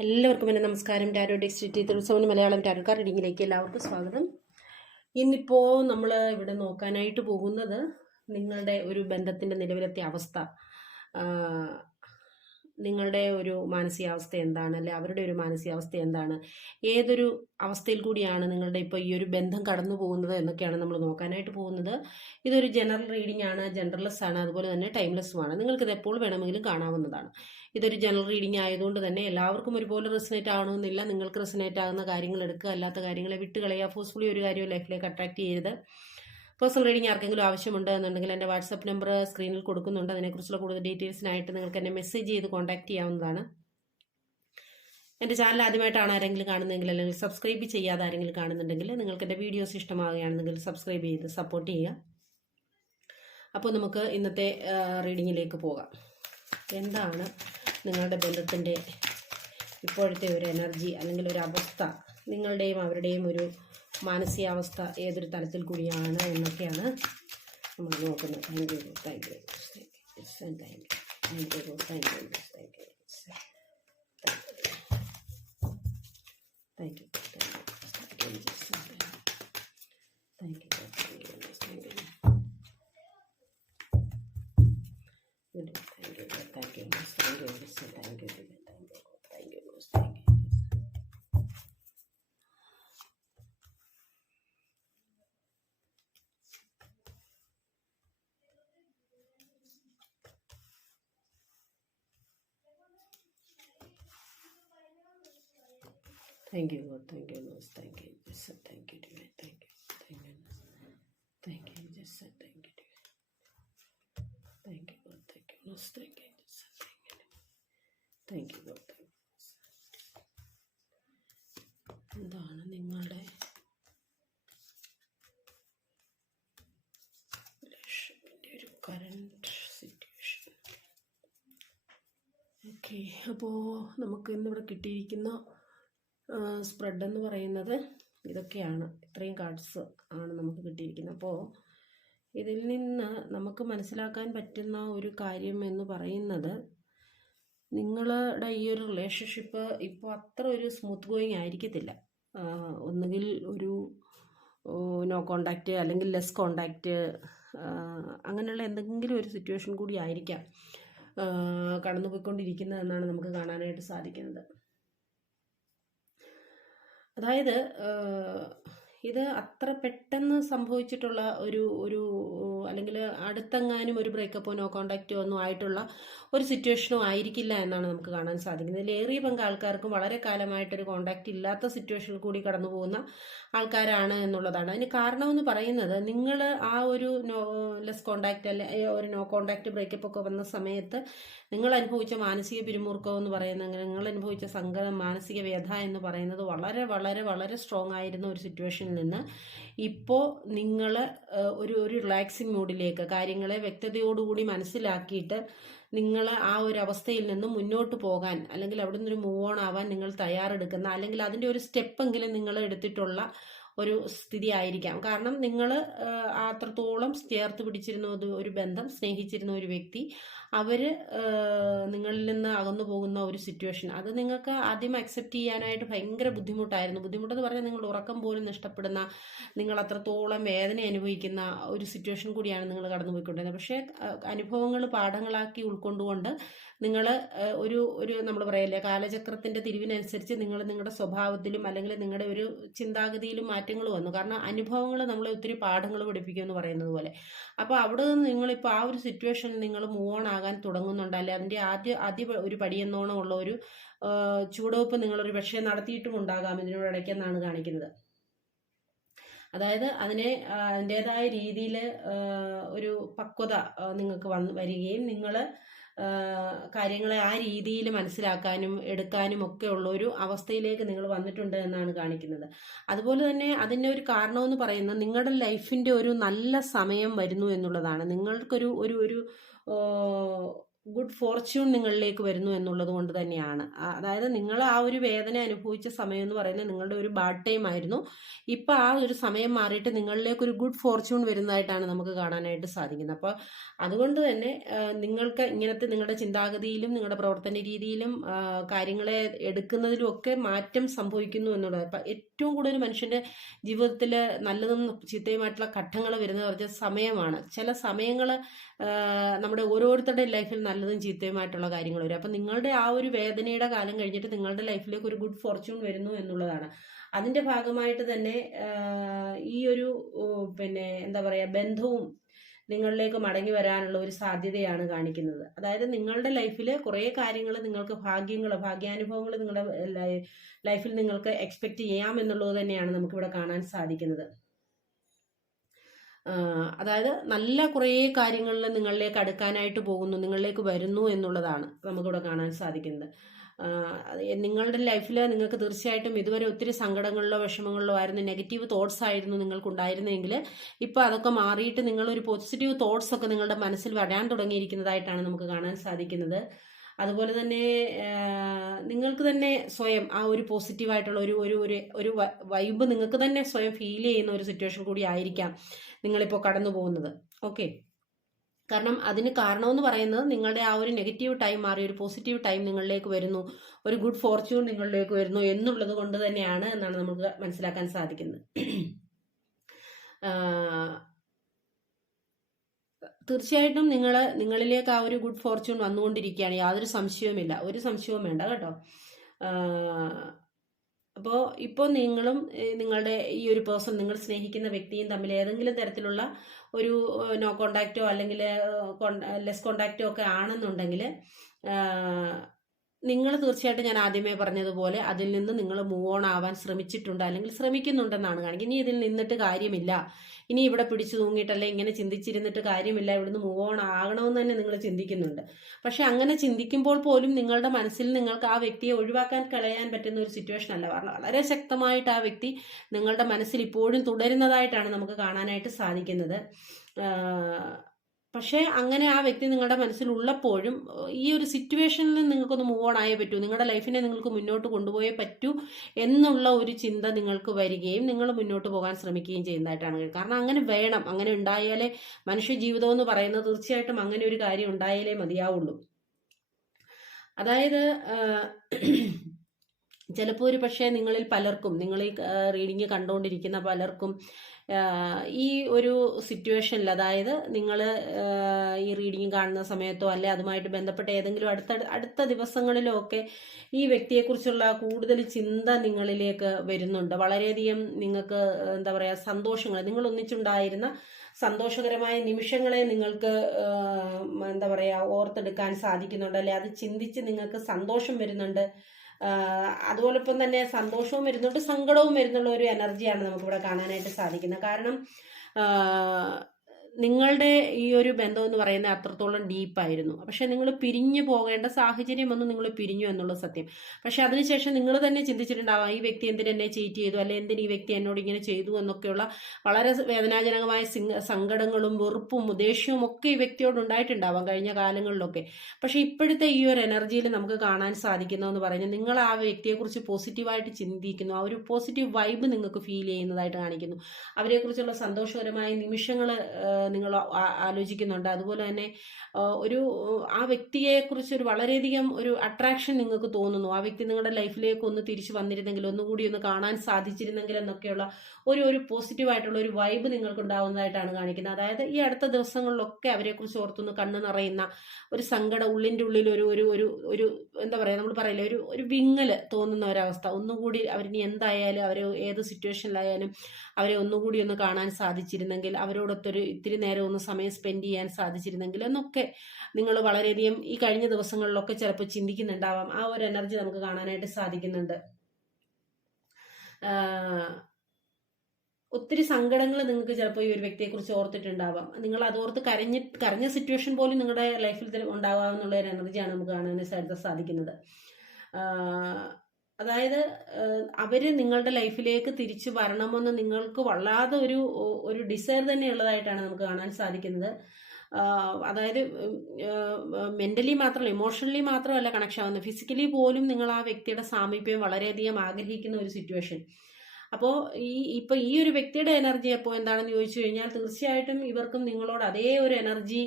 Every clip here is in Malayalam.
എല്ലാവർക്കും എന്റെ നമസ്കാരം. ടാരോ ഡിസ്ട്രിക്റ്റ് തുളസവന് മലയാളം ടാരോക്കാർ റീഡിങ്ങിലേക്ക് എല്ലാവർക്കും സ്വാഗതം. ഇന്നിപ്പോൾ നമ്മൾ ഇവിടെ നോക്കാനായിട്ട് പോകുന്നത് നിങ്ങളുടെ ഒരു ബന്ധത്തിന്റെ നിലവിലത്തെ അവസ്ഥ. നിങ്ങളുടെ ഒരു മാനസികാവസ്ഥ എന്താണ്? അല്ലെ അവരുടെ ഒരു മാനസികാവസ്ഥ എന്താണ്? ഏതൊരു അവസ്ഥയിൽ കൂടിയാണ് നിങ്ങളുടെ ഇപ്പോൾ ഈ ഒരു ബന്ധം കടന്നു പോകുന്നത് എന്നൊക്കെയാണ് നമ്മൾ നോക്കാനായിട്ട് പോകുന്നത്. ഇതൊരു ജനറൽ റീഡിംഗ് ആണ് ജനറൽലെസ് ആണ് അതുപോലെ തന്നെ ടൈംലെസ്സുമാണ് നിങ്ങൾക്കിത് എപ്പോൾ വേണമെങ്കിലും കാണാവുന്നതാണ്. ഇതൊരു ജനറൽ റീഡിംഗ് ആയതുകൊണ്ട് തന്നെ എല്ലാവർക്കും ഒരുപോലെ റെസിനേറ്റ് ആവണമെന്നില്ല. നിങ്ങൾക്ക് റെസിനേറ്റ് ആകുന്ന കാര്യങ്ങൾ എടുക്കുക അല്ലാത്ത കാര്യങ്ങളെ വിട്ടുകളയുക ഫോഴ്സ്ഫുള്ളി ഒരു കാര്യവും ലൈഫിലേക്ക് അട്രാക്ട് ചെയ്യരുത്. പേഴ്സണൽ റീഡിങ് ആർക്കെങ്കിലും ആവശ്യമുണ്ട് എന്നുണ്ടെങ്കിൽ എന്റെ വാട്സപ്പ് നമ്പർ സ്ക്രീനിൽ കൊടുക്കുന്നുണ്ട്. അതിനെക്കുറിച്ചുള്ള കൂടുതൽ ഡീറ്റെയിൽസിനായിട്ട് നിങ്ങൾക്ക് എന്നെ മെസ്സേജ് ചെയ്ത് കോൺടാക്ട് ചെയ്യാവുന്നതാണ്. എന്റെ ചാനൽ ആദ്യമായിട്ടാണ് ആരെങ്കിലും കാണുന്നതെങ്കിൽ അല്ലെങ്കിൽ സബ്സ്ക്രൈബ് ചെയ്യാതെ ആരെങ്കിലും കാണുന്നുണ്ടെങ്കിൽ നിങ്ങൾക്ക് എന്റെ വീഡിയോസ് ഇഷ്ടമാവുകയാണെന്നെങ്കിൽ സബ്സ്ക്രൈബ് ചെയ്ത് സപ്പോർട്ട് ചെയ്യുക. അപ്പോൾ നമുക്ക് ഇന്നത്തെ റീഡിങ്ങിലേക്ക് പോകാം. എന്താണ് നിങ്ങളുടെ ബന്ധത്തിന്റെ ഇപ്പോഴത്തെ ഒരു എനർജി അല്ലെങ്കിൽ ഒരു അവസ്ഥ നിങ്ങളുടെയും അവരുടെയും ഒരു മാനസികാവസ്ഥ ഏതൊരു തലത്തിൽ കൂടിയാണ് എന്നൊക്കെയാണ് നമ്മൾ നോക്കുന്നത് thank you thank you thank you thank you thank you thank you thank you thank you thank you thank you thank you thank you thank you thank Thank Thank you, Lord. Thank you, Lord. Thank you. Jesus. Thank you, dear. Thank you. Thank you. Thank you. Jesus. Thank you, dear. Thank you, Lord. Thank you, Lord. Thank you. Jesus. Thank you. Thank you, Lord. Thank you. എന്താണ് നിങ്ങളുടെ റിലേഷന്റെ ഒരു കറണ്ട് സിറ്റുവേഷൻ ഓക്കെ അപ്പോൾ നമുക്ക് ഇന്നിവിടെ കിട്ടിയിരിക്കുന്ന സ്പ്രെഡ് എന്ന് പറയുന്നത് ഇതൊക്കെയാണ്. ഇത്രയും കാർഡ്സ് ആണ് നമുക്ക് കിട്ടിയിരിക്കുന്നത്. അപ്പോൾ ഇതിൽ നിന്ന് നമുക്ക് മനസ്സിലാക്കാൻ പറ്റുന്ന ഒരു കാര്യം എന്ന് പറയുന്നത് നിങ്ങളുടെ ഈ ഒരു റിലേഷൻഷിപ്പ് ഇപ്പോൾ അത്ര ഒരു സ്മൂത്ത് ഗോയിങ് ആയിരിക്കത്തില്ല. ഒന്നുകിൽ ഒരു നോ കോണ്ടാക്റ്റ് അല്ലെങ്കിൽ ലെസ് കോണ്ടാക്റ്റ് അങ്ങനെയുള്ള എന്തെങ്കിലും ഒരു സിറ്റുവേഷൻ കൂടി ആയിരിക്കാം കടന്നുപോയിക്കൊണ്ടിരിക്കുന്നതെന്നാണ് കടന്നു പോയിക്കൊണ്ടിരിക്കുന്നതെന്നാണ് നമുക്ക് കാണാനായിട്ട് സാധിക്കുന്നത്. അതായത് ഇത് അത്ര പെട്ടെന്ന് സംഭവിച്ചിട്ടുള്ള ഒരു ഒരു അല്ലെങ്കിൽ അടുത്തെങ്ങാനും ഒരു ബ്രേക്കപ്പോ നോ കോണ്ടാക്റ്റോ ഒന്നും ആയിട്ടുള്ള ഒരു സിറ്റുവേഷനോ ആയിരിക്കില്ല എന്നാണ് നമുക്ക് കാണാൻ സാധിക്കുന്നത്. ഇതിലേറിയ പങ്ക് ആൾക്കാർക്കും വളരെ കാലമായിട്ടൊരു കോണ്ടാക്റ്റ് ഇല്ലാത്ത സിറ്റുവേഷനിൽ കൂടി കടന്നു പോകുന്ന ആൾക്കാരാണ് എന്നുള്ളതാണ്. അതിന് കാരണമെന്ന് പറയുന്നത് നിങ്ങൾ ആ ഒരു നോ ലെസ് കോണ്ടാക്റ്റ് അല്ലെ ഒരു നോ കോണ്ടാക്റ്റ് ബ്രേക്കപ്പ് ഒക്കെ വന്ന സമയത്ത് നിങ്ങൾ അനുഭവിച്ച മാനസിക പിരിമുറുക്കം എന്ന് പറയുന്നത് നിങ്ങൾ അനുഭവിച്ച സങ്കടം മാനസിക വ്യഥ എന്ന് പറയുന്നത് വളരെ വളരെ വളരെ സ്ട്രോങ് ആയിരുന്ന ഒരു സിറ്റുവേഷനിൽ നിന്ന് ഇപ്പോൾ നിങ്ങൾ ഒരു ഒരു റിലാക്സിങ് മൂഡിലേക്ക് കാര്യങ്ങളെ വ്യക്തതയോടുകൂടി മനസ്സിലാക്കിയിട്ട് നിങ്ങൾ ആ ഒരു അവസ്ഥയിൽ നിന്ന് മുന്നോട്ട് പോകാൻ അല്ലെങ്കിൽ അവിടെ നിന്നൊരു മൂവ് ഓൺ ആവാൻ നിങ്ങൾ തയ്യാറെടുക്കുന്ന അല്ലെങ്കിൽ അതിന്റെ ഒരു സ്റ്റെപ്പെങ്കിലും നിങ്ങൾ എടുത്തിട്ടുള്ള ഒരു സ്ഥിതി ആയിരിക്കാം. കാരണം നിങ്ങൾ അത്രത്തോളം ചേർത്ത് പിടിച്ചിരുന്ന ഒരു- ബന്ധം സ്നേഹിച്ചിരുന്ന ഒരു വ്യക്തി അവർ നിങ്ങളിൽ നിന്ന് അകന്നു പോകുന്ന ഒരു സിറ്റുവേഷൻ അത് നിങ്ങൾക്ക് ആദ്യം അക്സെപ്റ്റ് ചെയ്യാനായിട്ട് ഭയങ്കര ബുദ്ധിമുട്ടായിരുന്നു. ബുദ്ധിമുട്ടെന്ന് പറഞ്ഞാൽ നിങ്ങൾ ഉറക്കം പോലും നഷ്ടപ്പെടുന്ന നിങ്ങൾ അത്രത്തോളം വേദന അനുഭവിക്കുന്ന ഒരു സിറ്റുവേഷൻ കൂടിയാണ് നിങ്ങൾ കടന്നുപോയിക്കൊണ്ടിരുന്നത്. പക്ഷേ അനുഭവങ്ങൾ പാഠങ്ങളാക്കി ഉൾക്കൊണ്ടുകൊണ്ട് നിങ്ങൾ ഒരു ഒരു നമ്മൾ പറയല്ലേ കാലചക്രത്തിന്റെ തിരിവിനനുസരിച്ച് നിങ്ങൾ നിങ്ങളുടെ സ്വഭാവത്തിലും അല്ലെങ്കിൽ നിങ്ങളുടെ ഒരു ചിന്താഗതിയിലും മാറ്റങ്ങൾ വന്നു. കാരണം അനുഭവങ്ങൾ നമ്മളെ ഒത്തിരി പാഠങ്ങൾ പഠിപ്പിക്കും എന്ന് പറയുന്നത് പോലെ. അപ്പോൾ അവിടെ നിന്ന് നിങ്ങളിപ്പോൾ ആ ഒരു സിറ്റുവേഷൻ നിങ്ങൾ മൂവ് ഓൺ ആകാൻ തുടങ്ങുന്നുണ്ട്. അല്ലെ അതിന്റെ ആദ്യ ആദ്യ ഒരു പടിയെന്നോണം ഉള്ള ഒരു ചൂടുവെപ്പ് നിങ്ങളൊരു പക്ഷേ നടത്തിയിട്ടും ഉണ്ടാകാം ഇതിനോടിടയ്ക്കെന്നാണ് കാണിക്കുന്നത്. അതായത് അതിനെ അതിന്റെതായ രീതിയിൽ ഒരു പക്വത നിങ്ങൾക്ക് വന്ന് വരികയും നിങ്ങൾ കാര്യങ്ങളെ ആ രീതിയിൽ മനസ്സിലാക്കാനും എടുക്കാനും ഒക്കെ ഉള്ള ഒരു അവസ്ഥയിലേക്ക് നിങ്ങൾ വന്നിട്ടുണ്ട് എന്നാണ് കാണിക്കുന്നത്. അതുപോലെ തന്നെ അതിന്റെ ഒരു കാരണമെന്ന് പറയുന്നത് നിങ്ങളുടെ ലൈഫിന്റെ ഒരു നല്ല സമയം വരുന്നു എന്നുള്ളതാണ്. നിങ്ങൾക്കൊരു ഒരു ഒരു ഗുഡ് ഫോർച്യൂൺ നിങ്ങളിലേക്ക് വരുന്നു എന്നുള്ളത് കൊണ്ട് തന്നെയാണ്. അതായത് നിങ്ങൾ ആ ഒരു വേദന അനുഭവിച്ച സമയം എന്ന് പറയുന്നത് നിങ്ങളുടെ ഒരു ബാഡ് ടൈം ആയിരുന്നു. ഇപ്പം ആ ഒരു സമയം മാറിയിട്ട് നിങ്ങളിലേക്ക് ഒരു ഗുഡ് ഫോർച്യൂൺ വരുന്നതായിട്ടാണ് നമുക്ക് കാണാനായിട്ട് സാധിക്കുന്നത്. അപ്പോൾ അതുകൊണ്ട് തന്നെ നിങ്ങൾക്ക് ഇങ്ങനത്തെ നിങ്ങളുടെ ചിന്താഗതിയിലും നിങ്ങളുടെ പ്രവർത്തന രീതിയിലും കാര്യങ്ങളെ എടുക്കുന്നതിലും ഒക്കെ മാറ്റം സംഭവിക്കുന്നു എന്നുള്ളത്. അപ്പം ഏറ്റവും കൂടുതൽ മനുഷ്യന്റെ ജീവിതത്തിൽ നല്ലതും ചീത്തയുമായിട്ടുള്ള ഘട്ടങ്ങൾ വരുന്നത് പറഞ്ഞ സമയമാണ്. ചില സമയങ്ങൾ നമ്മുടെ ഓരോരുത്തരുടെ ലൈഫിൽ നല്ലതും ചീത്തയുമായിട്ടുള്ള കാര്യങ്ങൾ വരും. അപ്പം നിങ്ങളുടെ ആ ഒരു വേദനയുടെ കാലം കഴിഞ്ഞിട്ട് നിങ്ങളുടെ ലൈഫിലേക്ക് ഒരു ഗുഡ് ഫോർച്യൂൺ വരുന്നു എന്നുള്ളതാണ്. അതിന്റെ ഭാഗമായിട്ട് തന്നെ ഈ ഒരു പിന്നെ എന്താ പറയുക ബന്ധവും നിങ്ങളിലേക്ക് മടങ്ങി വരാനുള്ള ഒരു സാധ്യതയാണ് കാണിക്കുന്നത്. അതായത് നിങ്ങളുടെ ലൈഫിൽ കുറേ കാര്യങ്ങൾ നിങ്ങൾക്ക് ഭാഗ്യങ്ങൾ ഭാഗ്യാനുഭവങ്ങൾ നിങ്ങളുടെ ലൈഫിൽ നിങ്ങൾക്ക് എക്സ്പെക്റ്റ് ചെയ്യാം എന്നുള്ളത് തന്നെയാണ് നമുക്കിവിടെ കാണാൻ സാധിക്കുന്നത്. അതായത് നല്ല കുറേ കാര്യങ്ങളിൽ നിങ്ങളിലേക്ക് അടുക്കാനായിട്ട് പോകുന്നു നിങ്ങളിലേക്ക് വരുന്നു എന്നുള്ളതാണ് നമുക്കിവിടെ കാണാൻ സാധിക്കുന്നത്. നിങ്ങളുടെ ലൈഫിൽ നിങ്ങൾക്ക് തീർച്ചയായിട്ടും ഇതുവരെ ഒത്തിരി സങ്കടങ്ങളിലോ വിഷമങ്ങളിലോ ആയിരുന്നു നെഗറ്റീവ് തോട്ട്സ് ആയിരുന്നു നിങ്ങൾക്കുണ്ടായിരുന്നെങ്കിൽ ഇപ്പോൾ അതൊക്കെ മാറിയിട്ട് നിങ്ങളൊരു പോസിറ്റീവ് തോട്ട്സ് ഒക്കെ നിങ്ങളുടെ മനസ്സിൽ വരാൻ തുടങ്ങിയിരിക്കുന്നതായിട്ടാണ് നമുക്ക് കാണാൻ സാധിക്കുന്നത്. അതുപോലെ തന്നെ നിങ്ങൾക്ക് തന്നെ സ്വയം ആ ഒരു പോസിറ്റീവായിട്ടുള്ള ഒരു ഒരു ഒരു ഒരു വൈബ് നിങ്ങൾക്ക് തന്നെ സ്വയം ഫീൽ ചെയ്യുന്ന ഒരു സിറ്റുവേഷൻ കൂടി ആയിരിക്കാം നിങ്ങളിപ്പോൾ കടന്നു പോകുന്നത്. ഓക്കെ കാരണം അതിന് കാരണമെന്ന് പറയുന്നത് നിങ്ങളുടെ ആ ഒരു നെഗറ്റീവ് ടൈം മാറി ഒരു പോസിറ്റീവ് ടൈം നിങ്ങളിലേക്ക് വരുന്നു ഒരു ഗുഡ് ഫോർച്യൂൺ നിങ്ങളിലേക്ക് വരുന്നു എന്നുള്ളത് കൊണ്ട് തന്നെയാണ് എന്നാണ് നമുക്ക് മനസ്സിലാക്കാൻ സാധിക്കുന്നത്. തീർച്ചയായിട്ടും നിങ്ങൾ നിങ്ങളിലേക്ക് ആ ഒരു ഗുഡ് ഫോർച്യൂൺ വന്നുകൊണ്ടിരിക്കുകയാണ്. യാതൊരു സംശയവുമില്ല. ഒരു സംശയവും വേണ്ട കേട്ടോ. അപ്പോൾ ഇപ്പോൾ നിങ്ങളും നിങ്ങളുടെ ഈ ഒരു പേഴ്സൺ നിങ്ങൾ സ്നേഹിക്കുന്ന വ്യക്തിയും തമ്മിൽ ഏതെങ്കിലും തരത്തിലുള്ള ഒരു നോ കോണ്ടാക്റ്റോ അല്ലെങ്കിൽ ലെസ് കോണ്ടാക്റ്റോ ഒക്കെ ആണെന്നുണ്ടെങ്കിൽ നിങ്ങൾ തീർച്ചയായിട്ടും ഞാൻ ആദ്യമേ പറഞ്ഞതുപോലെ അതിൽ നിന്ന് നിങ്ങൾ മൂവ് ഓൺ ആവാൻ ശ്രമിച്ചിട്ടുണ്ട് അല്ലെങ്കിൽ ശ്രമിക്കുന്നുണ്ടെന്നാണ് കാണിക്കുന്നത്. ഇനി ഇതിൽ നിന്നിട്ട് കാര്യമില്ല. ഇനി ഇവിടെ പിടിച്ചു തൂങ്ങിയിട്ടല്ലേ ഇങ്ങനെ ചിന്തിച്ചിരുന്നിട്ട് കാര്യമില്ല ഇവിടുന്ന് മൂവ് ഓൺ ആകണമെന്ന് തന്നെ നിങ്ങൾ ചിന്തിക്കുന്നുണ്ട്. പക്ഷെ അങ്ങനെ ചിന്തിക്കുമ്പോൾ പോലും നിങ്ങളുടെ മനസ്സിൽ നിങ്ങൾക്ക് ആ വ്യക്തിയെ ഒഴിവാക്കാൻ കളയാൻ പറ്റുന്ന ഒരു സിറ്റുവേഷൻ അല്ല. കാരണം വളരെ ശക്തമായിട്ട് ആ വ്യക്തി നിങ്ങളുടെ മനസ്സിൽ ഇപ്പോഴും തുടരുന്നതായിട്ടാണ് നമുക്ക് കാണാനായിട്ട് സാധിക്കുന്നത്. പക്ഷേ അങ്ങനെ ആ വ്യക്തി നിങ്ങളുടെ മനസ്സിലുള്ളപ്പോഴും ഈ ഒരു സിറ്റുവേഷനിൽ നിന്ന് നിങ്ങൾക്കൊന്ന് മൂവ് ഓൺ ആയേ പറ്റൂ. നിങ്ങളുടെ ലൈഫിനെ നിങ്ങൾക്ക് മുന്നോട്ട് കൊണ്ടുപോയേ പറ്റൂ എന്നുള്ള ഒരു ചിന്ത നിങ്ങൾക്ക് വരികയും നിങ്ങൾ മുന്നോട്ട് പോകാൻ ശ്രമിക്കുകയും ചെയ്യുന്നതായിട്ടാണ്. കാരണം അങ്ങനെ വേണം. അങ്ങനെ ഉണ്ടായാലേ മനുഷ്യ ജീവിതം എന്ന് പറയുന്നത് തീർച്ചയായിട്ടും അങ്ങനെ ഒരു കാര്യം ഉണ്ടായാലേ മതിയാവുള്ളൂ. അതായത് ചിലപ്പോൾ ഒരു പക്ഷേ നിങ്ങളിൽ പലർക്കും നിങ്ങൾ ഈ റീഡിങ് കണ്ടുകൊണ്ടിരിക്കുന്ന പലർക്കും ഈ ഒരു സിറ്റുവേഷനിൽ അതായത് നിങ്ങൾ ഈ റീഡിങ് കാണുന്ന സമയത്തോ അല്ലെ അതുമായിട്ട് ബന്ധപ്പെട്ട ഏതെങ്കിലും അടുത്ത അടുത്ത ദിവസങ്ങളിലോ ഒക്കെ ഈ വ്യക്തിയെക്കുറിച്ചുള്ള കൂടുതൽ ചിന്ത നിങ്ങളിലേക്ക് വരുന്നുണ്ട്. വളരെയധികം നിങ്ങൾക്ക് എന്താ പറയുക സന്തോഷങ്ങൾ നിങ്ങൾ ഒന്നിച്ചുണ്ടായിരുന്ന സന്തോഷകരമായ നിമിഷങ്ങളെ നിങ്ങൾക്ക് എന്താ പറയുക ഓർത്തെടുക്കാൻ സാധിക്കുന്നുണ്ട്. അല്ലെ അത് ചിന്തിച്ച് നിങ്ങൾക്ക് സന്തോഷം വരുന്നുണ്ട്. അതോടൊപ്പം തന്നെ സന്തോഷവും വരുന്നുണ്ട് സങ്കടവും വരുന്നുള്ള ഒരു എനർജിയാണ് നമുക്കിവിടെ കാണാനായിട്ട് സാധിക്കുന്നത്. കാരണം നിങ്ങളുടെ ഈ ഒരു ബന്ധം എന്ന് പറയുന്നത് അത്രത്തോളം ഡീപ്പായിരുന്നു പക്ഷെ നിങ്ങൾ പിരിഞ്ഞു പോകേണ്ട സാഹചര്യം വന്നു നിങ്ങൾ പിരിഞ്ഞു എന്നുള്ള സത്യം. പക്ഷെ അതിനുശേഷം നിങ്ങൾ തന്നെ ചിന്തിച്ചിട്ടുണ്ടാവാം ഈ വ്യക്തി എന്തിന് എന്നെ ചീറ്റ് ചെയ്തു? അല്ലെ എന്തിന് ഈ വ്യക്തി എന്നോട് ഇങ്ങനെ ചെയ്തു? എന്നൊക്കെയുള്ള വളരെ വേദനാജനകമായ സങ്കടങ്ങളും വെറുപ്പും ദേഷ്യവും ഒക്കെ ഈ വ്യക്തിയോട് ഉണ്ടായിട്ടുണ്ടാവാം കഴിഞ്ഞ കാലങ്ങളിലൊക്കെ. പക്ഷെ ഇപ്പോഴത്തെ ഈ ഒരു എനർജിയിൽ നമുക്ക് കാണാൻ സാധിക്കുന്നതെന്ന് പറഞ്ഞാൽ നിങ്ങൾ ആ വ്യക്തിയെക്കുറിച്ച് പോസിറ്റീവായിട്ട് ചിന്തിക്കുന്നു. ആ ഒരു പോസിറ്റീവ് വൈബ് നിങ്ങൾക്ക് ഫീൽ ചെയ്യുന്നതായിട്ട് കാണിക്കുന്നു. അവരെക്കുറിച്ചുള്ള സന്തോഷകരമായ നിമിഷങ്ങൾ നിങ്ങൾ ആലോചിക്കുന്നുണ്ട്. അതുപോലെ തന്നെ ഒരു ആ വ്യക്തിയെ കുറിച്ച് ഒരു വളരെയധികം ഒരു അട്രാക്ഷൻ നിങ്ങൾക്ക് തോന്നുന്നു. ആ വ്യക്തി നിങ്ങളുടെ ലൈഫിലേക്ക് ഒന്ന് തിരിച്ചു വന്നിരുന്നെങ്കിൽ ഒന്നുകൂടി ഒന്ന് കാണാൻ സാധിച്ചിരുന്നെങ്കിൽ എന്നൊക്കെയുള്ള ഒരു ഒരു പോസിറ്റീവായിട്ടുള്ള ഒരു വൈബ് നിങ്ങൾക്ക് ഉണ്ടാവുന്നതായിട്ടാണ് കാണിക്കുന്നത്. അതായത് ഈ അടുത്ത ദിവസങ്ങളിലൊക്കെ അവരെക്കുറിച്ച് ഓർത്തൊന്ന് കണ്ണ് നിറയുന്ന ഒരു സങ്കട ഉള്ളിന്റെ ഉള്ളിൽ ഒരു ഒരു ഒരു എന്താ പറയുക നമ്മൾ പറയില്ല ഒരു ഒരു വിങ്ങൽ തോന്നുന്ന ഒരവസ്ഥ. ഒന്നുകൂടി അവരിനി എന്തായാലും അവരെ ഏത് സിറ്റുവേഷനിലായാലും അവരെ ഒന്നുകൂടി ഒന്ന് കാണാൻ സാധിച്ചിരുന്നെങ്കിൽ അവരോടൊത്തൊരു ഇത്തിരി നേരം ഒന്ന് സമയം സ്പെൻഡ് ചെയ്യാൻ സാധിച്ചിരുന്നെങ്കിൽ എന്നൊക്കെ നിങ്ങൾ വളരെയധികം ഈ കഴിഞ്ഞ ദിവസങ്ങളിലൊക്കെ ചിലപ്പോൾ ചിന്തിക്കുന്നുണ്ടാവാം. ആ ഒരു എനർജി നമുക്ക് കാണാനായിട്ട് സാധിക്കുന്നുണ്ട്. ഒത്തിരി സങ്കടങ്ങൾ നിങ്ങൾക്ക് ചിലപ്പോൾ ഈ ഒരു വ്യക്തിയെക്കുറിച്ച് ഓർത്തിട്ടുണ്ടാവാം. നിങ്ങൾ അതോർത്ത് കരഞ്ഞ് കരഞ്ഞ സിറ്റുവേഷൻ പോലും നിങ്ങളുടെ ലൈഫിൽ ഉണ്ടാവാമെന്നുള്ള ഒരു എനർജിയാണ് നമുക്ക് കാണാനായിട്ട് സാധിക്കുന്നത്. അതായത് അവർ നിങ്ങളുടെ ലൈഫിലേക്ക് തിരിച്ചു വരണമെന്ന് നിങ്ങൾക്ക് വല്ലാതെ ഒരു ഒരു ഡിസയർ തന്നെ ഉള്ളതായിട്ടാണ് നമുക്ക് കാണാൻ സാധിക്കുന്നത്. അതായത് മെന്റലി മാത്രമല്ല ഇമോഷണലി മാത്രമല്ല കണക്ഷൻ ആവുന്നത്. ഫിസിക്കലി പോലും നിങ്ങൾ ആ വ്യക്തിയുടെ സാമീപ്യം വളരെയധികം ആഗ്രഹിക്കുന്ന ഒരു സിറ്റുവേഷൻ. അപ്പോൾ ഈ ഇപ്പോൾ ഈ ഒരു വ്യക്തിയുടെ എനർജി അപ്പോൾ എന്താണെന്ന് ചോദിച്ചു കഴിഞ്ഞാൽ തീർച്ചയായിട്ടും ഇവർക്കും നിങ്ങളോട് അതേ ഒരു എനർജി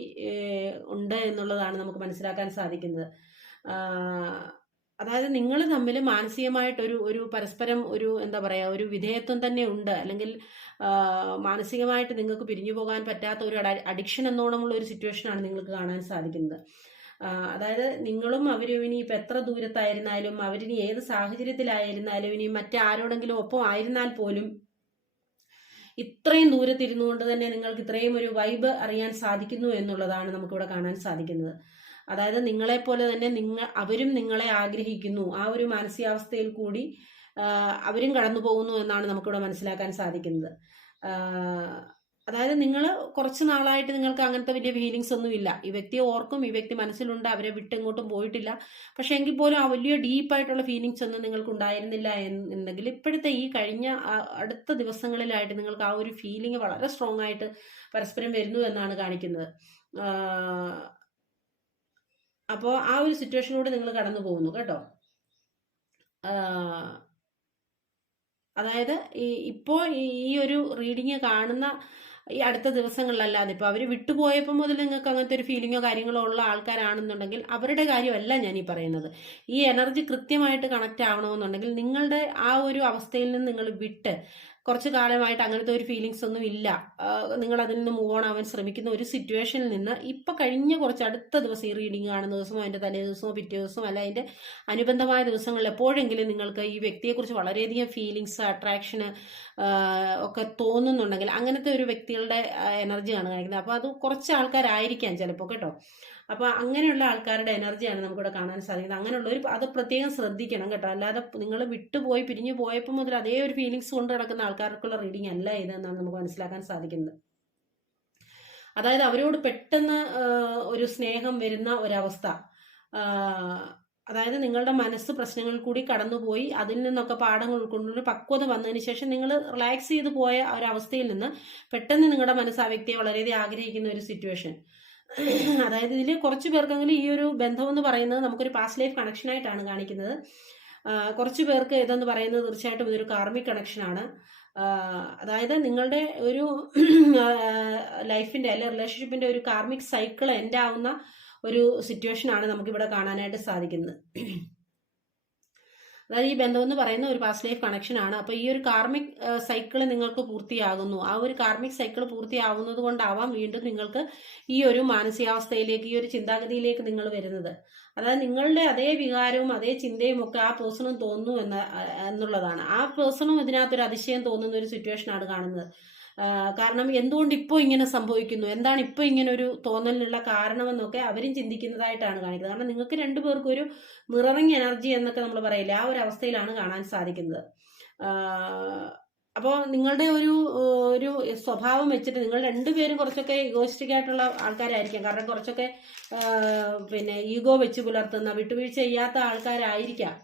ഉണ്ട് എന്നുള്ളതാണ് നമുക്ക് മനസ്സിലാക്കാൻ സാധിക്കുന്നത്. അതായത് നിങ്ങൾ തമ്മിൽ മാനസികമായിട്ടൊരു ഒരു പരസ്പരം ഒരു എന്താ പറയുക ഒരു വിധേയത്വം തന്നെ ഉണ്ട്. അല്ലെങ്കിൽ മാനസികമായിട്ട് നിങ്ങൾക്ക് പിരിഞ്ഞു പോകാൻ പറ്റാത്ത ഒരു അഡിക്ഷൻ എന്നോണമുള്ള ഒരു സിറ്റുവേഷനാണ് നിങ്ങൾക്ക് കാണാൻ സാധിക്കുന്നത്. അതായത് നിങ്ങളും അവരും ഇനി ഇപ്പം എത്ര ദൂരത്തായിരുന്നാലും അവരിനി ഏത് സാഹചര്യത്തിലായിരുന്നാലും ഇനി മറ്റാരോടെങ്കിലും ഒപ്പം ആയിരുന്നാൽ പോലും ഇത്രയും ദൂരത്തിരുന്നു കൊണ്ട് തന്നെ നിങ്ങൾക്ക് ഇത്രയും ഒരു വൈബ് അറിയാൻ സാധിക്കുന്നു എന്നുള്ളതാണ് നമുക്കിവിടെ കാണാൻ സാധിക്കുന്നത്. അതായത് നിങ്ങളെപ്പോലെ തന്നെ നിങ്ങൾ അവരും നിങ്ങളെ ആഗ്രഹിക്കുന്നു. ആ ഒരു മാനസികാവസ്ഥയിൽ കൂടി അവരും കടന്നു പോകുന്നു എന്നാണ് നമുക്കിവിടെ മനസ്സിലാക്കാൻ സാധിക്കുന്നത്. അതായത് നിങ്ങൾ കുറച്ച് നാളായിട്ട് നിങ്ങൾക്ക് അങ്ങനത്തെ വലിയ ഫീലിങ്സ് ഒന്നും ഇല്ല. ഈ വ്യക്തിയെ ഓർക്കും ഈ വ്യക്തി മനസ്സിലുണ്ട് അവരെ വിട്ടെങ്ങോട്ടും പോയിട്ടില്ല. പക്ഷെ എങ്കിൽ പോലും ആ വലിയ ഡീപ്പായിട്ടുള്ള ഫീലിങ്സ് ഒന്നും നിങ്ങൾക്ക് ഉണ്ടായിരുന്നില്ല എന്നുണ്ടെങ്കിൽ ഇപ്പോഴത്തെ ഈ കഴിഞ്ഞ അടുത്ത ദിവസങ്ങളിലായിട്ട് നിങ്ങൾക്ക് ആ ഒരു ഫീലിംഗ് വളരെ സ്ട്രോങ് ആയിട്ട് പരസ്പരം വരുന്നു എന്നാണ് കാണിക്കുന്നത്. അപ്പോൾ ആ ഒരു സിറ്റുവേഷനിലൂടെ നിങ്ങൾ കടന്നു പോകുന്നു കേട്ടോ? അതായത് ഈ ഇപ്പോൾ ഈ ഒരു റീഡിങ് കാണുന്ന ഈ അടുത്ത ദിവസങ്ങളിലല്ലാതെ ഇപ്പോൾ അവർ വിട്ടുപോയപ്പോൾ മുതൽ നിങ്ങൾക്ക് അങ്ങനത്തെ ഒരു ഫീലിങ്ങോ കാര്യങ്ങളോ ഉള്ള ആൾക്കാരാണെന്നുണ്ടെങ്കിൽ അവരുടെ കാര്യമല്ല ഞാൻ ഈ പറയുന്നത്. ഈ എനർജി കൃത്യമായിട്ട് കണക്റ്റ് ആവണമെന്നുണ്ടെങ്കിൽ നിങ്ങളുടെ ആ ഒരു അവസ്ഥയിൽ നിന്ന് നിങ്ങൾ വിട്ട് കുറച്ച് കാലമായിട്ട് അങ്ങനത്തെ ഒരു ഫീലിങ്സ് ഒന്നും ഇല്ല. നിങ്ങൾ അതിൽ നിന്ന് മൂവ് ഓൺ ആവാൻ ശ്രമിക്കുന്ന ഒരു സിറ്റുവേഷനിൽ നിന്ന് ഇപ്പം കഴിഞ്ഞ കുറച്ച് അടുത്ത ദിവസം ഈ റീഡിങ് കാണുന്ന ദിവസമോ അതിന്റെ തലേ ദിവസമോ പിറ്റേ ദിവസമോ അല്ല അതിന്റെ അനുബന്ധമായ ദിവസങ്ങളിൽ എപ്പോഴെങ്കിലും നിങ്ങൾക്ക് ഈ വ്യക്തിയെക്കുറിച്ച് വളരെയധികം ഫീലിങ്സ് അട്രാക്ഷന് ഒക്കെ തോന്നുന്നുണ്ടെങ്കിൽ അങ്ങനത്തെ ഒരു വ്യക്തികളുടെ എനർജിയാണ് കാണിക്കുന്നത്. അപ്പോൾ അത് കുറച്ച് ആൾക്കാരായിരിക്കാം ചിലപ്പോൾ കേട്ടോ. അപ്പോൾ അങ്ങനെയുള്ള ആൾക്കാരുടെ എനർജിയാണ് നമുക്കിവിടെ കാണാൻ സാധിക്കുന്നത്. അങ്ങനെയുള്ള ഒരു അത് പ്രത്യേകം ശ്രദ്ധിക്കണം കേട്ടോ. അല്ലാതെ നിങ്ങൾ വിട്ടുപോയി പിരിഞ്ഞു പോയപ്പോൾ മുതൽ അതേ ഒരു ഫീലിങ്സ് കൊണ്ട് നടക്കുന്ന ആൾക്കാർക്കുള്ള റീഡിംഗ് അല്ല ഇതെന്നാണ് നമുക്ക് മനസ്സിലാക്കാൻ സാധിക്കുന്നത്. അതായത് അവരോട് പെട്ടെന്ന് ഒരു സ്നേഹം വരുന്ന ഒരവസ്ഥ. അതായത് നിങ്ങളുടെ മനസ്സ് പ്രശ്നങ്ങൾ കൂടി കടന്നുപോയി അതിൽ നിന്നൊക്കെ പാഠങ്ങൾ ഉൾക്കൊണ്ടൊരു പക്വത വന്നതിന് ശേഷം നിങ്ങൾ റിലാക്സ് ചെയ്ത് പോയ ഒരവസ്ഥയിൽ നിന്ന് പെട്ടെന്ന് നിങ്ങളുടെ മനസ്സ് ആ വ്യക്തിയെ വളരെയധികം ആഗ്രഹിക്കുന്ന ഒരു സിറ്റുവേഷൻ അതായത് ഇതിൽ കുറച്ച് പേർക്കെങ്കിലും ഈ ഒരു ബന്ധം എന്ന് പറയുന്നത് നമുക്കൊരു പാസ്റ്റ് ലൈഫ് കണക്ഷൻ ആയിട്ടാണ് കാണിക്കുന്നത്. കുറച്ച് പേർക്ക് ഇതെന്ന് പറയുന്നത് തീർച്ചയായിട്ടും ഇതൊരു കാർമിക് കണക്ഷനാണ് അതായത് നിങ്ങളുടെ ഒരു ലൈഫിന്റെ അല്ലെ റിലേഷൻഷിപ്പിന്റെ ഒരു കാർമിക് സൈക്കിൾ എൻഡ് ആവുന്ന ഒരു സിറ്റുവേഷനാണ് നമുക്കിവിടെ കാണാനായിട്ട് സാധിക്കുന്നത്. അതായത് ഈ ബന്ധം എന്ന് പറയുന്ന ഒരു പാസ്റ്റ് ലൈഫ് കണക്ഷൻ ആണ്. അപ്പോൾ ഈ ഒരു കാർമിക് സൈക്കിൾ നിങ്ങൾക്ക് പൂർത്തിയാകുന്നു. ആ ഒരു കാർമിക് സൈക്കിൾ പൂർത്തിയാവുന്നത് കൊണ്ടാവാം വീണ്ടും നിങ്ങൾക്ക് ഈ ഒരു മാനസികാവസ്ഥയിലേക്ക് ഈ ഒരു ചിന്താഗതിയിലേക്ക് നിങ്ങൾ വരുന്നത്. അതായത് നിങ്ങളുടെ അതേ വികാരവും അതേ ചിന്തയും ഒക്കെ ആ പേഴ്സണും തോന്നുന്നു എന്ന എന്നുള്ളതാണ്. ആ പേഴ്സണും ഇതിനകത്തൊരു അതിശയം തോന്നുന്ന ഒരു സിറ്റുവേഷനാണ് കാണുന്നത്. കാരണം എന്തുകൊണ്ട് ഇപ്പോൾ ഇങ്ങനെ സംഭവിക്കുന്നു? എന്താണ് ഇപ്പോൾ ഇങ്ങനെ ഒരു തോന്നലിനുള്ള കാരണമെന്നൊക്കെ അവരും ചിന്തിക്കുന്നതായിട്ടാണ് കാണിക്കുന്നത്. കാരണം നിങ്ങൾക്ക് രണ്ടുപേർക്കും ഒരു മിററിങ് എനർജി എന്നൊക്കെ നമ്മൾ പറയില്ല ആ ഒരു അവസ്ഥയിലാണ് കാണാൻ സാധിക്കുന്നത്. അപ്പോൾ നിങ്ങളുടെ ഒരു ഒരു സ്വഭാവം വെച്ചിട്ട് നിങ്ങൾ രണ്ടുപേരും കുറച്ചൊക്കെ ഈഗോസ്റ്റിക് ആയിട്ടുള്ള ആൾക്കാരായിരിക്കാം. കാരണം കുറച്ചൊക്കെ പിന്നെ ഈഗോ വെച്ച് പുലർത്തുന്ന വിട്ടുവീഴ്ച ചെയ്യാത്ത ആൾക്കാരായിരിക്കാം.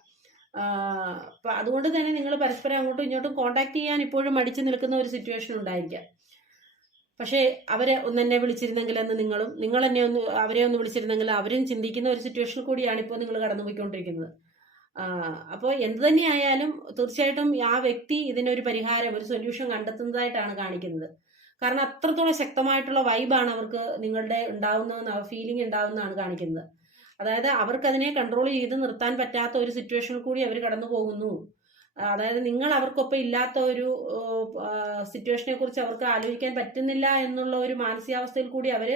അപ്പം അതുകൊണ്ട് തന്നെ നിങ്ങൾ പരസ്പരം അങ്ങോട്ടും ഇങ്ങോട്ടും കോണ്ടാക്ട് ചെയ്യാൻ ഇപ്പോഴും മടിച്ചു നിൽക്കുന്ന ഒരു സിറ്റുവേഷൻ ഉണ്ടായിരിക്കാം. പക്ഷേ അവരെ ഒന്ന് എന്നെ വിളിച്ചിരുന്നെങ്കിൽ എന്ന് നിങ്ങളും നിങ്ങൾ എന്നെ ഒന്ന് അവരെ ഒന്ന് വിളിച്ചിരുന്നെങ്കിൽ അവരും ചിന്തിക്കുന്ന ഒരു സിറ്റുവേഷൻ കൂടിയാണ് ഇപ്പോൾ നിങ്ങൾ കടന്നുപോയിക്കൊണ്ടിരിക്കുന്നത്. അപ്പോൾ എന്ത് തന്നെയായാലും തീർച്ചയായിട്ടും ആ വ്യക്തി ഇതിനൊരു പരിഹാരം ഒരു സൊല്യൂഷൻ കണ്ടെത്തുന്നതായിട്ടാണ് കാണിക്കുന്നത്. കാരണം അത്രത്തോളം ശക്തമായിട്ടുള്ള വൈബാണ് അവർക്ക് നിങ്ങളുടെ ഉണ്ടാവുന്നതെന്ന് ഫീലിംഗ് ഉണ്ടാവുന്നതാണ് കാണിക്കുന്നത്. അതായത് അവർക്ക് അതിനെ കൺട്രോൾ ചെയ്ത് നിർത്താൻ പറ്റാത്ത ഒരു സിറ്റുവേഷനിൽ കൂടി അവർ കടന്നു പോകുന്നു. അതായത് നിങ്ങൾ അവർക്കൊപ്പം ഇല്ലാത്ത ഒരു സിറ്റുവേഷനെ കുറിച്ച് അവർക്ക് ആലോചിക്കാൻ പറ്റുന്നില്ല എന്നുള്ള ഒരു മാനസികാവസ്ഥയിൽ കൂടി അവർ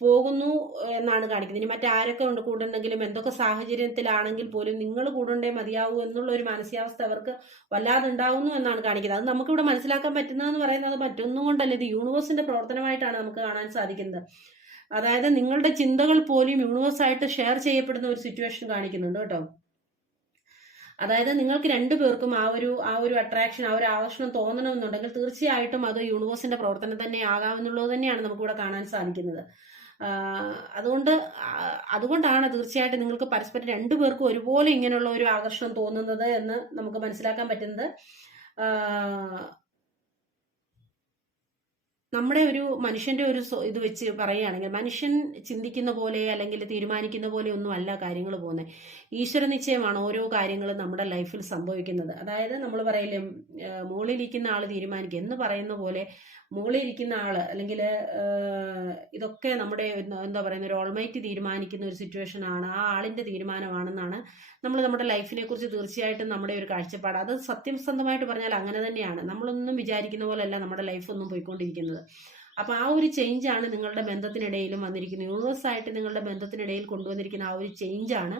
പോകുന്നു എന്നാണ് കാണിക്കുന്നത്. ഇനി മറ്റാരൊക്കെ ഉണ്ട് കൂടുണ്ടെങ്കിലും എന്തൊക്കെ സാഹചര്യത്തിലാണെങ്കിൽ പോലും നിങ്ങൾ കൂടണ്ടേ മതിയാവൂ എന്നുള്ള ഒരു മാനസികാവസ്ഥ അവർക്ക് വല്ലാതെ ഉണ്ടാവുന്നു എന്നാണ് കാണിക്കുന്നത്. അത് നമുക്കിവിടെ മനസ്സിലാക്കാൻ പറ്റുന്നതെന്ന് പറയുന്നത് മറ്റൊന്നും കൊണ്ടല്ല. ഇത് യൂണിവേഴ്സിന്റെ പ്രവർത്തനമായിട്ടാണ് നമുക്ക് കാണാൻ സാധിക്കുന്നത്. അതായത് നിങ്ങളുടെ ചിന്തകൾ പോലും യൂണിവേഴ്സായിട്ട് ഷെയർ ചെയ്യപ്പെടുന്ന ഒരു സിറ്റുവേഷൻ കാണിക്കുന്നുണ്ട് കേട്ടോ. അതായത് നിങ്ങൾക്ക് രണ്ടു പേർക്കും ആ ഒരു ആ ഒരു അട്രാക്ഷൻ ആ ഒരു ആകർഷണം തോന്നണമെന്നുണ്ടെങ്കിൽ തീർച്ചയായിട്ടും അത് യൂണിവേഴ്സിന്റെ പ്രവർത്തനം തന്നെ ആകാമെന്നുള്ളത് തന്നെയാണ് നമുക്കിവിടെ കാണാൻ സാധിക്കുന്നത്. അതുകൊണ്ട് അതുകൊണ്ടാണ് തീർച്ചയായിട്ടും നിങ്ങൾക്ക് പരസ്പരം രണ്ടു പേർക്കും ഒരുപോലെ ഇങ്ങനെയുള്ള ഒരു ആകർഷണം തോന്നുന്നത് എന്ന് നമുക്ക് മനസ്സിലാക്കാൻ പറ്റുന്നത്. നമ്മുടെ ഒരു മനുഷ്യന്റെ ഒരു ഇത് വെച്ച് പറയുകയാണെങ്കിൽ മനുഷ്യൻ ചിന്തിക്കുന്ന പോലെ അല്ലെങ്കിൽ തീരുമാനിക്കുന്ന പോലെ ഒന്നും അല്ല കാര്യങ്ങൾ പോകുന്നത്. ഈശ്വര നിശ്ചയമാണ് ഓരോ കാര്യങ്ങളും നമ്മുടെ ലൈഫിൽ സംഭവിക്കുന്നത്. അതായത് നമ്മൾ പറയില്ലേ ഏഹ് മുകളിലിരിക്കുന്ന ആൾ തീരുമാനിക്കുക എന്ന് പറയുന്ന പോലെ മുകളിൽ ഇരിക്കുന്ന ആൾ അല്ലെങ്കിൽ ഇതൊക്കെ നമ്മുടെ എന്താ- പറയുന്ന ഒരു ഓൾമൈറ്റ് തീരുമാനിക്കുന്ന ഒരു സിറ്റുവേഷൻ ആണ്. ആ ആളിന്റെ തീരുമാനമാണെന്നാണ് നമ്മൾ നമ്മുടെ ലൈഫിനെ കുറിച്ച് തീർച്ചയായിട്ടും നമ്മുടെ ഒരു കാഴ്ചപ്പാട്. അത് സത്യസന്ധമായിട്ട് പറഞ്ഞാൽ അങ്ങനെ തന്നെയാണ്. നമ്മളൊന്നും വിചാരിക്കുന്ന പോലെയല്ല നമ്മുടെ ലൈഫ് ഒന്നും പോയിക്കൊണ്ടിരിക്കുന്നത്. അപ്പൊ ആ ഒരു ചേഞ്ച് ആണ് നിങ്ങളുടെ ബന്ധത്തിനിടയിലും വന്നിരിക്കുന്നത്. യൂണിവേഴ്സായിട്ട് നിങ്ങളുടെ ബന്ധത്തിനിടയിൽ കൊണ്ടുവന്നിരിക്കുന്ന ആ ഒരു ചേഞ്ച് ആണ്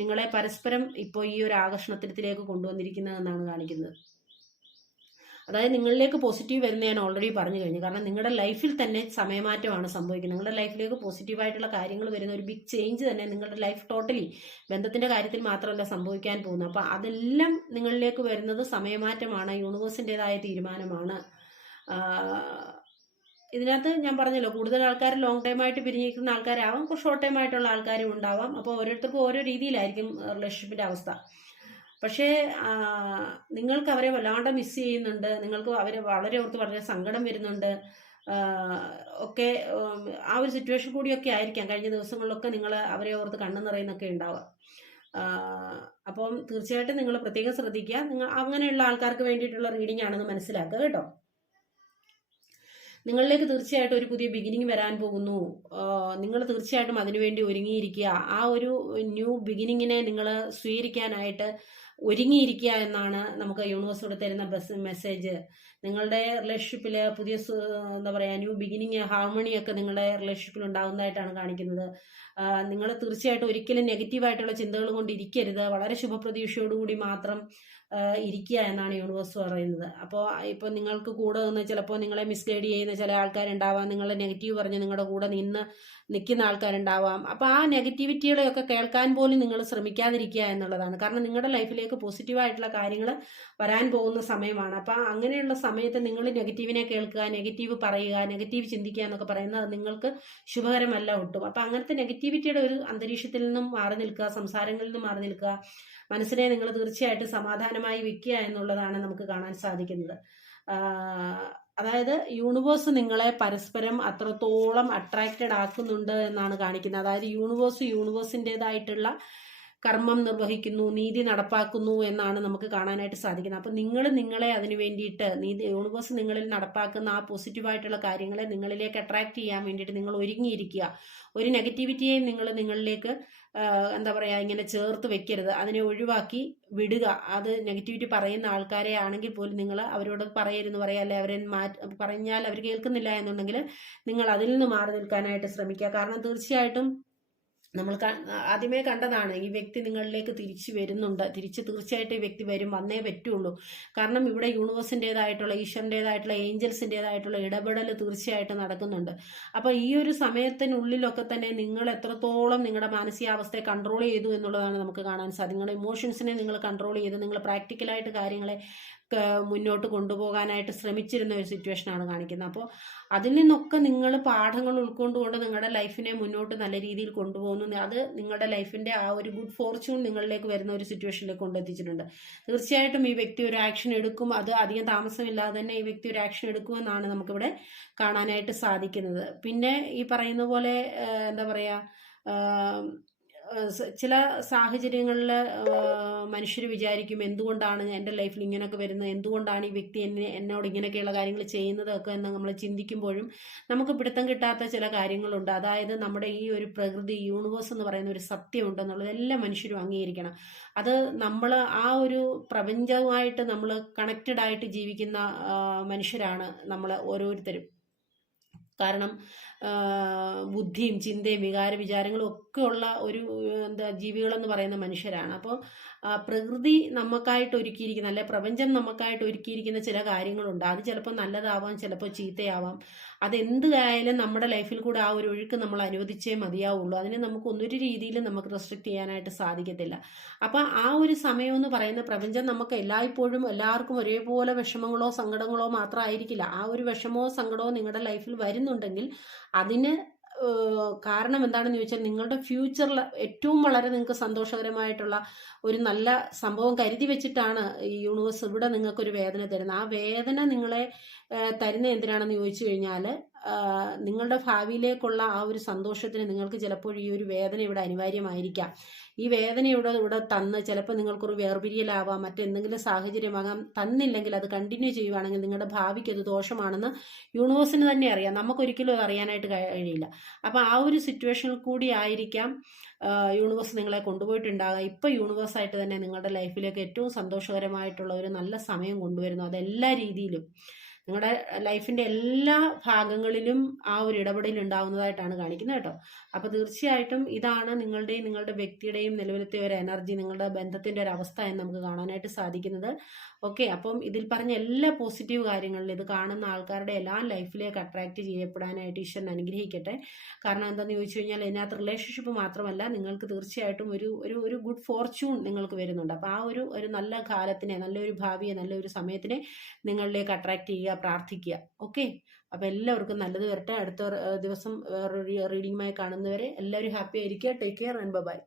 നിങ്ങളെ പരസ്പരം ഇപ്പോൾ ഈ ഒരു ആകർഷണത്തിലേക്ക് കൊണ്ടുവന്നിരിക്കുന്നതെന്നാണ് കാണിക്കുന്നത്. അതായത് നിങ്ങളിലേക്ക് പോസിറ്റീവ് വരുന്ന ഞാൻ ഓൾറെഡി പറഞ്ഞു കഴിഞ്ഞു. കാരണം നിങ്ങളുടെ ലൈഫിൽ തന്നെ സമയമാറ്റമാണ് സംഭവിക്കുന്നത്. നിങ്ങളുടെ ലൈഫിലേക്ക് പോസിറ്റീവായിട്ടുള്ള കാര്യങ്ങൾ വരുന്ന ഒരു ബിഗ് ചേഞ്ച് തന്നെ നിങ്ങളുടെ ലൈഫ് ടോട്ടലി ബന്ധത്തിന്റെ കാര്യത്തിൽ മാത്രമല്ല സംഭവിക്കാൻ പോകുന്നത്. അപ്പോൾ അതെല്ലാം നിങ്ങളിലേക്ക് വരുന്നത് സമയമാറ്റമാണ് യൂണിവേഴ്സിന്റെതായ തീരുമാനമാണ്. ഇതിനകത്ത് ഞാൻ പറഞ്ഞല്ലോ കൂടുതൽ ആൾക്കാർ ലോങ് ടൈം ആയിട്ട് പിരിഞ്ഞിരിക്കുന്ന ആൾക്കാരാവാം ഷോർട്ട് ടൈം ആയിട്ടുള്ള ആൾക്കാരും ഉണ്ടാവാം. അപ്പോൾ ഓരോരുത്തർക്കും ഓരോ രീതിയിലായിരിക്കും റിലേഷൻഷിപ്പിന്റെ അവസ്ഥ. പക്ഷേ നിങ്ങൾക്ക് അവരെ വല്ലാണ്ട് മിസ് ചെയ്യുന്നുണ്ട്. നിങ്ങൾക്ക് അവരെ വളരെ ഓർത്ത് വളരെ സങ്കടം വരുന്നുണ്ട്. ഒക്കെ ആ ഒരു സിറ്റുവേഷൻ കൂടിയൊക്കെ ആയിരിക്കാം കഴിഞ്ഞ ദിവസങ്ങളിലൊക്കെ നിങ്ങൾ അവരെ ഓർത്ത് കണ്ണു നിറയുന്നൊക്കെ ഉണ്ടാവുക. അപ്പം തീർച്ചയായിട്ടും നിങ്ങൾ പ്രത്യേകം ശ്രദ്ധിക്കുക. നിങ്ങൾ അങ്ങനെയുള്ള ആൾക്കാർക്ക് വേണ്ടിയിട്ടുള്ള റീഡിംഗ് ആണെന്ന് മനസ്സിലാക്കുക കേട്ടോ. നിങ്ങളിലേക്ക് തീർച്ചയായിട്ടും ഒരു പുതിയ ബിഗിനിങ് വരാൻ പോകുന്നു. നിങ്ങൾ തീർച്ചയായിട്ടും അതിനുവേണ്ടി ഒരുങ്ങിയിരിക്കുക. ആ ഒരു ന്യൂ ബിഗിനിങ്ങിനെ നിങ്ങൾ സ്വീകരിക്കാനായിട്ട് ഒരുങ്ങിയിരിക്കുക എന്നാണ് നമുക്ക് യൂണിവേഴ്സോട് തരുന്ന ബസ് മെസ്സേജ് നിങ്ങളുടെ റിലേഷൻഷിപ്പിൽ പുതിയ എന്താ പറയുക ന്യൂ ബിഗിനിങ് ഹാർമണി ഒക്കെ നിങ്ങളുടെ റിലേഷൻഷിപ്പിൽ ഉണ്ടാകുന്നതായിട്ടാണ് കാണിക്കുന്നത്. നിങ്ങൾ തീർച്ചയായിട്ടും ഒരിക്കലും നെഗറ്റീവായിട്ടുള്ള ചിന്തകൾ കൊണ്ടിരിക്കരുത് വളരെ ശുഭപ്രതീക്ഷയോടുകൂടി മാത്രം ഇരിക്കുക എന്നാണ് യൂണിവേഴ്സ് പറയുന്നത്. അപ്പോൾ ഇപ്പോൾ നിങ്ങൾക്ക് കൂടെ നിന്ന് ചിലപ്പോൾ നിങ്ങളെ മിസ്ഗൈഡ് ചെയ്യുന്ന ചില ആൾക്കാരുണ്ടാവാം. നിങ്ങളെ നെഗറ്റീവ് പറഞ്ഞ് നിങ്ങളുടെ കൂടെ നിന്ന് നിൽക്കുന്ന ആൾക്കാരുണ്ടാവാം. അപ്പോൾ ആ നെഗറ്റിവിറ്റികളെയൊക്കെ കേൾക്കാൻ പോലും നിങ്ങൾ ശ്രമിക്കാതിരിക്കുക എന്നുള്ളതാണ്. കാരണം നിങ്ങളുടെ ലൈഫിലേക്ക് പോസിറ്റീവായിട്ടുള്ള കാര്യങ്ങൾ വരാൻ പോകുന്ന സമയമാണ്. അപ്പോൾ അങ്ങനെയുള്ള സമയത്ത് നിങ്ങൾ നെഗറ്റീവിനെ കേൾക്കുക നെഗറ്റീവ് പറയുക നെഗറ്റീവ് ചിന്തിക്കുക എന്നൊക്കെ പറയുന്നത് നിങ്ങൾക്ക് ശുഭകരമല്ല ഒട്ടും. അപ്പോൾ അങ്ങനത്തെ നെഗറ്റിവിറ്റിയുടെ ഒരു അന്തരീക്ഷത്തിൽ നിന്നും മാറി നിൽക്കുക സംസാരങ്ങളിൽ നിന്നും മാറി നിൽക്കുക മനസ്സിനെ നിങ്ങൾ തീർച്ചയായിട്ടും സമാധാനമായി വിൽക്കുക എന്നുള്ളതാണ് നമുക്ക് കാണാൻ സാധിക്കുന്നത്. അതായത് യൂണിവേഴ്സ് നിങ്ങളെ പരസ്പരം അത്രത്തോളം അട്രാക്റ്റഡ് ആക്കുന്നുണ്ട് എന്നാണ് കാണിക്കുന്നത്. അതായത് യൂണിവേഴ്സ് യൂണിവേഴ്സിന്റെതായിട്ടുള്ള കർമ്മം നിർവഹിക്കുന്നു നീതി നടപ്പാക്കുന്നു എന്നാണ് നമുക്ക് കാണാനായിട്ട് സാധിക്കുന്നത്. അപ്പം നിങ്ങൾ നിങ്ങളെ അതിനു വേണ്ടിയിട്ട് നീതി യൂണിവേഴ്സ് നിങ്ങളിൽ നടപ്പാക്കുന്ന ആ പോസിറ്റീവായിട്ടുള്ള കാര്യങ്ങളെ നിങ്ങളിലേക്ക് അട്രാക്ട് ചെയ്യാൻ വേണ്ടിയിട്ട് നിങ്ങൾ ഒരുങ്ങിയിരിക്കുക. ഒരു നെഗറ്റിവിറ്റിയെയും നിങ്ങൾ നിങ്ങളിലേക്ക് എന്താ പറയുക ഇങ്ങനെ ചേർത്ത് വെക്കരുത്. അതിനെ ഒഴിവാക്കി വിടുക. അത് നെഗറ്റിവിറ്റി പറയുന്ന ആൾക്കാരെ ആണെങ്കിൽ പോലും നിങ്ങൾ അവരോട് പറയരുതെന്ന് പറയുക അല്ലെ അവരെ മാറ്റ പറഞ്ഞാൽ അവർ കേൾക്കുന്നില്ല എന്നുണ്ടെങ്കിൽ നിങ്ങൾ അതിൽ നിന്ന് മാറി നിൽക്കാനായിട്ട് ശ്രമിക്കുക. കാരണം തീർച്ചയായിട്ടും നമ്മൾ ആദ്യമേ കണ്ടതാണ് ഈ വ്യക്തി നിങ്ങളിലേക്ക് തിരിച്ചു വരുന്നുണ്ട്. തിരിച്ച് തീർച്ചയായിട്ടും ഈ വ്യക്തി വരും വന്നേ പറ്റുള്ളൂ. കാരണം ഇവിടെ യൂണിവേഴ്സിന്റെതായിട്ടുള്ള ഈശ്വരന്റെതായിട്ടുള്ള ഏഞ്ചൽസിന്റെതായിട്ടുള്ള ഇടപെടൽ തീർച്ചയായിട്ടും നടക്കുന്നുണ്ട്. അപ്പോൾ ഈ ഒരു സമയത്തിനുള്ളിലൊക്കെ തന്നെ നിങ്ങൾ എത്രത്തോളം നിങ്ങളുടെ മാനസികാവസ്ഥയെ കൺട്രോൾ ചെയ്തു എന്നുള്ളതാണ് നമുക്ക് കാണാൻ സാധിക്കും നിങ്ങളുടെ ഇമോഷൻസിനെ നിങ്ങൾ കൺട്രോൾ ചെയ്ത് നിങ്ങൾ പ്രാക്ടിക്കലായിട്ട് കാര്യങ്ങളെ മുന്നോട്ട് കൊണ്ടുപോകാനായിട്ട് ശ്രമിച്ചിരുന്ന ഒരു സിറ്റുവേഷനാണ് കാണിക്കുന്നത്. അപ്പോൾ അതിൽ നിന്നൊക്കെ നിങ്ങൾ പാഠങ്ങൾ ഉൾക്കൊണ്ടുകൊണ്ട് നിങ്ങളുടെ ലൈഫിനെ മുന്നോട്ട് നല്ല രീതിയിൽ കൊണ്ടുപോകുന്നു. അത് നിങ്ങളുടെ ലൈഫിന്റെ ആ ഒരു ഗുഡ് ഫോർച്യൂൺ നിങ്ങളിലേക്ക് വരുന്ന ഒരു സിറ്റുവേഷനിലേക്ക് കൊണ്ടെത്തിച്ചിട്ടുണ്ട് തീർച്ചയായിട്ടും ഈ വ്യക്തി ഒരു ആക്ഷൻ എടുക്കും. അത് അധികം താമസമില്ലാതെ തന്നെ ഈ വ്യക്തി ഒരു ആക്ഷൻ എടുക്കുമെന്നാണ് നമുക്കിവിടെ കാണാനായിട്ട് സാധിക്കുന്നത്. പിന്നെ ഈ പറയുന്ന പോലെ എന്താ പറയുക ചില സാഹചര്യങ്ങളിൽ മനുഷ്യർ വിചാരിക്കും എന്തുകൊണ്ടാണ് എന്റെ ലൈഫിൽ ഇങ്ങനെയൊക്കെ വരുന്നത് എന്തുകൊണ്ടാണ് ഈ വ്യക്തി എന്നെ എന്നോട് ഇങ്ങനെയൊക്കെയുള്ള കാര്യങ്ങൾ ചെയ്യുന്നതൊക്കെ എന്ന് നമ്മൾ ചിന്തിക്കുമ്പോഴും നമുക്ക് പിടുത്തം കിട്ടാത്ത ചില കാര്യങ്ങളുണ്ട്. അതായത് നമ്മുടെ ഈ ഒരു പ്രകൃതി യൂണിവേഴ്സ് എന്ന് പറയുന്ന ഒരു സത്യമുണ്ടെന്നുള്ളത് എല്ലാ മനുഷ്യരും അംഗീകരിക്കണം. അത് നമ്മൾ ആ ഒരു പ്രപഞ്ചവുമായിട്ട് നമ്മൾ കണക്റ്റഡ് ആയിട്ട് ജീവിക്കുന്ന മനുഷ്യരാണ് നമ്മൾ ഓരോരുത്തരും. കാരണം ബുദ്ധിയും ചിന്തയും വികാര വിചാരങ്ങളും ഒക്കെ ഉള്ള ഒരു എന്താ ജീവികളെന്ന് പറയുന്ന മനുഷ്യരാണ്. അപ്പോൾ പ്രകൃതി നമുക്കായിട്ട് ഒരുക്കിയിരിക്കുന്ന അല്ലെ പ്രപഞ്ചം നമുക്കായിട്ട് ഒരുക്കിയിരിക്കുന്ന ചില കാര്യങ്ങളുണ്ട്. അത് ചിലപ്പോൾ നല്ലതാവാം ചിലപ്പോൾ ചീത്തയാവാം. അതെന്തായാലും നമ്മുടെ ലൈഫിൽ കൂടെ ആ ഒരു ഒഴുക്ക് നമ്മൾ അനുവദിച്ചേ മതിയാവുള്ളൂ. അതിനെ നമുക്ക് ഒന്നൊരു രീതിയിലും നമുക്ക് റെസ്ട്രിക്ട് ചെയ്യാനായിട്ട് സാധിക്കത്തില്ല. അപ്പം ആ ഒരു സമയം എന്ന് പറയുന്ന പ്രപഞ്ചം നമുക്ക് എല്ലായ്പ്പോഴും എല്ലാവർക്കും ഒരേപോലെ വിഷമങ്ങളോ സങ്കടങ്ങളോ മാത്രമായിരിക്കില്ല. ആ ഒരു വിഷമമോ സങ്കടമോ നിങ്ങളുടെ ലൈഫിൽ വരുന്നുണ്ടെങ്കിൽ അതിന് കാരണം എന്താണെന്ന് ചോദിച്ചാൽ നിങ്ങളുടെ ഫ്യൂച്ചറിൽ ഏറ്റവും വളരെ നിങ്ങൾക്ക് സന്തോഷകരമായിട്ടുള്ള ഒരു നല്ല സംഭവം കരുതി വെച്ചിട്ടാണ് ഈ യൂണിവേഴ്സ് ഇവിടെ നിങ്ങൾക്കൊരു വേദന തരുന്നത്. ആ വേദന നിങ്ങളെ തരുന്ന എന്തിനാണെന്ന് ചോദിച്ചു കഴിഞ്ഞാൽ നിങ്ങളുടെ ഭാവിയിലേക്കുള്ള ആ ഒരു സന്തോഷത്തിന് നിങ്ങൾക്ക് ചിലപ്പോൾ ഈ ഒരു വേദന ഇവിടെ അനിവാര്യമായിരിക്കാം. ഈ വേദന ഇവിടെ ഇവിടെ തന്ന് ചിലപ്പോൾ നിങ്ങൾക്കൊരു വേർപിരിയലാവാം മറ്റെന്തെങ്കിലും സാഹചര്യമാകാം തന്നില്ലെങ്കിൽ അത് കണ്ടിന്യൂ ചെയ്യുവാണെങ്കിൽ നിങ്ങളുടെ ഭാവിക്ക് അത് ദോഷമാണെന്ന് യൂണിവേഴ്സിന് തന്നെ അറിയാം. നമുക്കൊരിക്കലും അറിയാനായിട്ട് കഴിയില്ല. അപ്പോൾ ആ ഒരു സിറ്റുവേഷനിൽ കൂടി ആയിരിക്കാം യൂണിവേഴ്സ് നിങ്ങളെ കൊണ്ടുപോയിട്ടുണ്ടാകുക ഇപ്പോൾ യൂണിവേഴ്സായിട്ട് തന്നെ നിങ്ങളുടെ ലൈഫിലേക്ക് ഏറ്റവും സന്തോഷകരമായിട്ടുള്ള ഒരു നല്ല സമയം കൊണ്ടുവരുന്നു. അതെല്ലാ രീതിയിലും. നിങ്ങളുടെ ലൈഫിന്റെ എല്ലാ ഭാഗങ്ങളിലും ആ ഒരു ഇടപെടൽ ഉണ്ടാവുന്നതായിട്ടാണ് കാണിക്കുന്നത് കേട്ടോ. അപ്പോൾ തീർച്ചയായിട്ടും ഇതാണ് നിങ്ങളുടെയും നിങ്ങളുടെ വ്യക്തിയുടെയും നിലവിലത്തെ ഒരു എനർജി നിങ്ങളുടെ ബന്ധത്തിന്റെ ഒരു അവസ്ഥ എന്ന് നമുക്ക് കാണാനായിട്ട് സാധിക്കുന്നത്. ഓക്കെ അപ്പം ഇതിൽ പറഞ്ഞ എല്ലാ പോസിറ്റീവ് കാര്യങ്ങളിലും ഇത് കാണുന്ന ആൾക്കാരുടെ എല്ലാ ലൈഫിലേക്ക് അട്രാക്റ്റ് ചെയ്യപ്പെടാനായിട്ട് ഈശ്വരൻ അനുഗ്രഹിക്കട്ടെ. കാരണം എന്താണെന്ന് ചോദിച്ചു കഴിഞ്ഞാൽ ഇതിനകത്ത് റിലേഷൻഷിപ്പ് മാത്രമല്ല നിങ്ങൾക്ക് തീർച്ചയായിട്ടും ഒരു ഒരു ഒരു ഗുഡ് ഫോർച്യൂൺ നിങ്ങൾക്ക് വരുന്നുണ്ട്. അപ്പോൾ ആ ഒരു ഒരു നല്ല കാലത്തിനെ നല്ലൊരു ഭാവിയെ നല്ലൊരു സമയത്തിനെ നിങ്ങളിലേക്ക് അട്രാക്റ്റ് ചെയ്യുക പ്രാർത്ഥിക്കുക. ഓക്കെ? അപ്പോൾ എല്ലാവർക്കും നല്ലത് വരട്ടെ. അടുത്ത ദിവസം റീഡിങ്ങുമായി കാണുന്നവരെ എല്ലാവരും ഹാപ്പി ആയിരിക്കുക. Take care and by